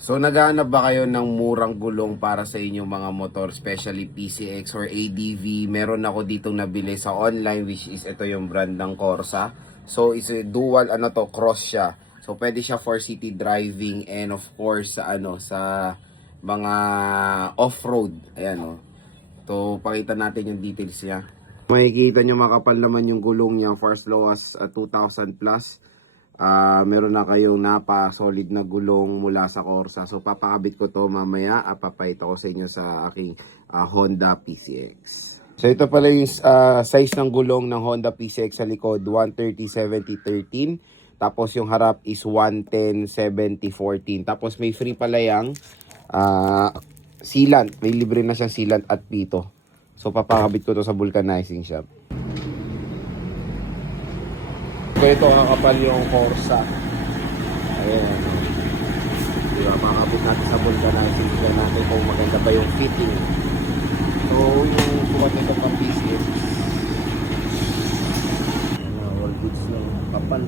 So naghahanap ba kayo ng murang gulong para sa inyong mga motor, especially PCX or ADV? Meron ako ditong nabili sa online, which is ito yung brand ng Corsa. So it's a dual cross siya. So pwede siya for city driving and of course sa mga off-road. Ayan oh. So pakita natin yung details niya. Makikita nyo makapal naman yung gulong niya for as low as 2,000 plus. Meron na kayong solid na gulong mula sa Corsa. So papakabit ko to mamaya, papakita ko sa inyo sa aking Honda PCX. So ito pala yung size ng gulong ng Honda PCX sa likod, 130/70/13. Tapos yung harap is 110/70/14. Tapos may free pala yung sealant. May libre na siyang sealant at pito. So papakabit ko to sa vulcanizing shop. So ito kakapal yung Corsa. Ayan. Diba, makakabit natin sa vulcanizing. Tignan natin kung maganda ba yung fitting. So yung buwan nito pang PCX. All goods na kapal.